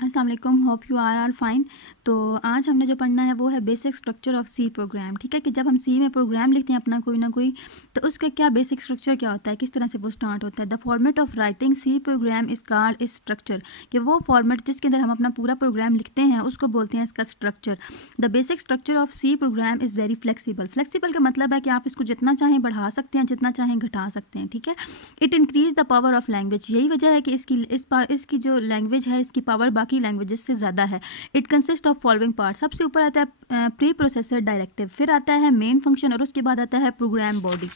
अस्सलाम वालेकुम, hope you are fine. तो आज हमने जो पढ़ना है वो है basic structure of C program. ठीक है कि जब हम सी में प्रोग्राम लिखते हैं अपना कोई ना कोई, तो उसका क्या बेसिक स्ट्रक्चर क्या होता है, किस तरह से वो स्टार्ट होता है। The format of writing C program is called is structure, कि वो फॉर्मेट जिसके अंदर हम अपना पूरा प्रोग्राम लिखते हैं उसको बोलते हैं इसका structure. The basic structure of C program is very flexible. Flexible का मतलब है कि आप इसको जितना चाहें बढ़ा सकते हैं, जितना चाहें घटा सकते हैं। ठीक है, it increase the power of language. यही वजह है कि इसकी जो लैंग्वेज है इसकी पावर बाकी लैंग्वेजेस से ज़्यादा है। It consist of following part. सबसे ऊपर आता है प्री प्रोसेसर डायरेक्टिव, फिर आता है मेन फंक्शन और उसके बाद आता है program body.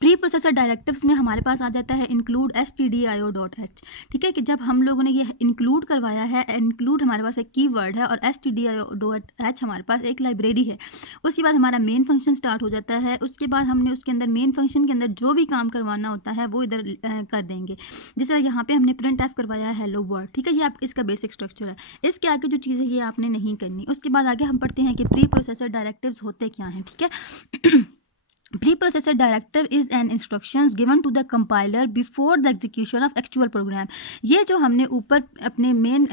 Preprocessor directives में हमारे पास आ जाता है इंक्लूड stdio.h। ठीक है कि जब हम लोगों ने ये इंक्लूड करवाया है, इंक्लूड हमारे पास एक कीवर्ड है और stdio.h हमारे पास एक लाइब्रेरी है। उसके बाद हमारा मेन फंक्शन स्टार्ट हो जाता है। उसके बाद हमने उसके अंदर मेन फंक्शन के अंदर जो भी काम करवाना होता है वो इधर कर देंगे। जिस तरह यहाँ पे हमने प्रिंट एफ करवाया है हेलो वर्ल्ड। ठीक है, ये आप इसका बेसिक स्ट्रक्चर है। इसके आगे जो चीज़ें ये आपने नहीं करनी। उसके बाद आगे हम पढ़ते हैं कि प्री प्रोसेसर डायरेक्टिव्स होते क्या हैं। ठीक है, Preprocessor directive is an instructions given to the compiler before the execution of actual program। ये जो हमने ऊपर अपने मेन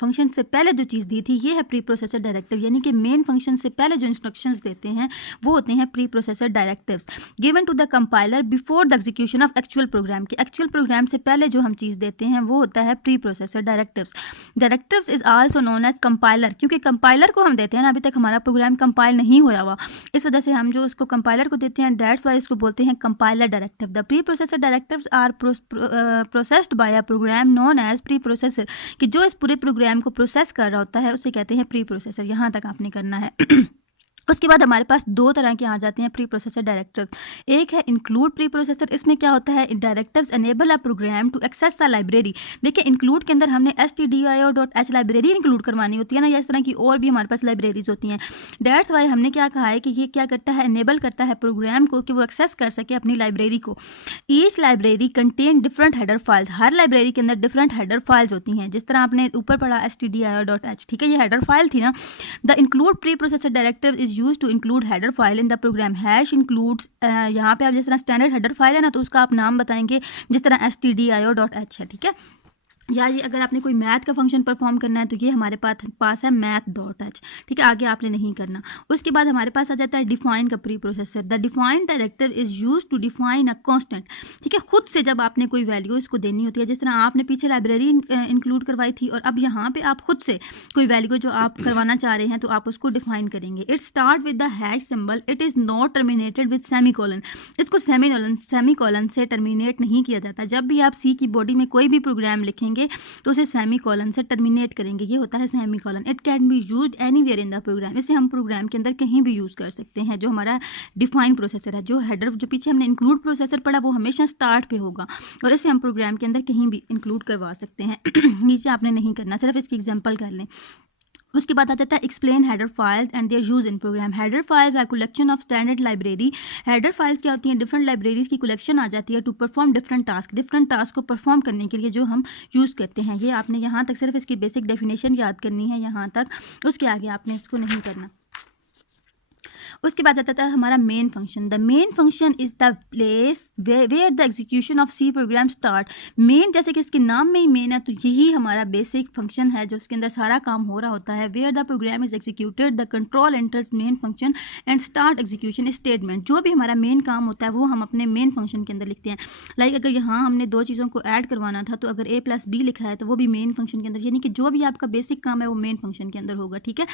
फंक्शन से पहले जो चीज़ दी थी ये है प्रीप्रोसेसर डायरेक्टिव, यानी कि मेन फंक्शन से पहले जो इंस्ट्रक्शंस देते हैं वो होते हैं preprocessor directives. Given to the compiler before the execution of actual program, के एक्चुअल प्रोग्राम से पहले जो हम चीज़ देते हैं वो होता है preprocessor directives. Directives is also known as compiler, क्योंकि कंपाइलर को हम देते हैं ना, अभी तक हमारा प्रोग्राम कंपाइल नहीं होया हुआ, इस वजह से हम जो उसको कंपाइलर को देते हैं दैट्स वाई इसको बोलते हैं compiler directive. The preprocessor directives are processed by a program known as preprocessor, कि जो इस पूरे प्रोग्राम को प्रोसेस कर रहा होता है उसे कहते हैं प्री प्रोसेसर। यहाँ तक आपने करना है। उसके बाद हमारे पास दो तरह के आ जाते हैं प्री प्रोसेसर डायरेक्टिव। एक है इंक्लूड प्री प्रोसेसर। इसमें क्या होता है, directives enable a program to access the library. देखिए इंक्लूड के अंदर हमने stdio.h लाइब्रेरी इंक्लूड करवानी होती है ना, या इस तरह की और भी हमारे पास लाइब्रेरीज होती हैं। दैट्स वाई हमने क्या कहा है कि ये क्या करता है, एनेबल करता है प्रोग्राम को कि वो एक्सेस कर सके अपनी लाइब्रेरी को। Each library contain different header files. हर लाइब्रेरी के अंदर डिफरेंट हेडर फाइल्स होती हैं, जिस तरह आपने ऊपर पढ़ा stdio.h। ठीक है, ये हेडर फाइल थी ना। The include preprocessor directive is use to include header file in the program. Hash includes, यहाँ पे आप जिस तरह स्टैंडर्ड हेडर फाइल है ना तो उसका आप नाम बताएंगे जिस तरह stdio.h है। ठीक है, या ये अगर आपने कोई मैथ का फंक्शन परफॉर्म करना है तो ये हमारे पास है math.h। ठीक है, आगे आपने नहीं करना। उसके बाद हमारे पास आ जाता है डिफाइन का preprocessor. The define directive is use to define a constant. ठीक है, खुद से जब आपने कोई वैल्यू इसको देनी होती है, जिस तरह आपने पीछे लाइब्रेरी इंक्लूड करवाई थी और अब यहाँ पे आप खुद से कोई वैल्यू जो आप करवाना चाह रहे हैं तो आप उसको डिफाइन करेंगे। It start with the hash symbol, it is not terminated with semicolon. इसको सेमीकोलन से टर्मिनेट नहीं किया जाता। जब भी आप सी की बॉडी में कोई भी प्रोग्राम लिखेंगे तो उसे सेमीकोलन से टर्मिनेट करेंगे, ये होता है semicolon. It can be used anywhere in the program. इसे हम प्रोग्राम के अंदर कहीं भी यूज़ कर सकते हैं। जो हमारा डिफाइन प्रोसेसर है, जो हेडर जो पीछे हमने इंक्लूड प्रोसेसर पढ़ा वो हमेशा स्टार्ट पे होगा और इसे हम प्रोग्राम के अंदर कहीं भी इंक्लूड करवा सकते हैं। नीचे आपने नहीं करना, सिर्फ इसकी एग्जाम्पल कर लें। उसके बाद आ जाता है explain header files and their use in program. Header files are collection of standard library. Header files क्या होती हैं, डिफरेंट लाइब्रेरीज की कलेक्शन आ जाती है to perform different task. Different task को परफॉर्म करने के लिए जो हम यूज़ करते हैं, ये आपने यहाँ तक सिर्फ इसकी बेसिक डेफिनेशन याद करनी है यहाँ तक, उसके आगे आपने इसको नहीं करना। उसके बाद आता है हमारा main function. The main function is the place where the execution of C program start. Main जैसे कि इसके नाम में ही मेन है तो यही हमारा बेसिक फंक्शन है जो उसके अंदर सारा काम हो रहा होता है। Where the program is executed the control enters main function and start execution statement. जो भी हमारा मेन काम होता है वो हम अपने मेन फंक्शन के अंदर लिखते हैं। लाइक अगर यहाँ हमने दो चीज़ों को ऐड करवाना था तो अगर a + b लिखा है तो वो भी मेन फंक्शन के अंदर, यानी कि जो भी आपका बेसिक काम है वो मेन फंक्शन के अंदर होगा। ठीक है,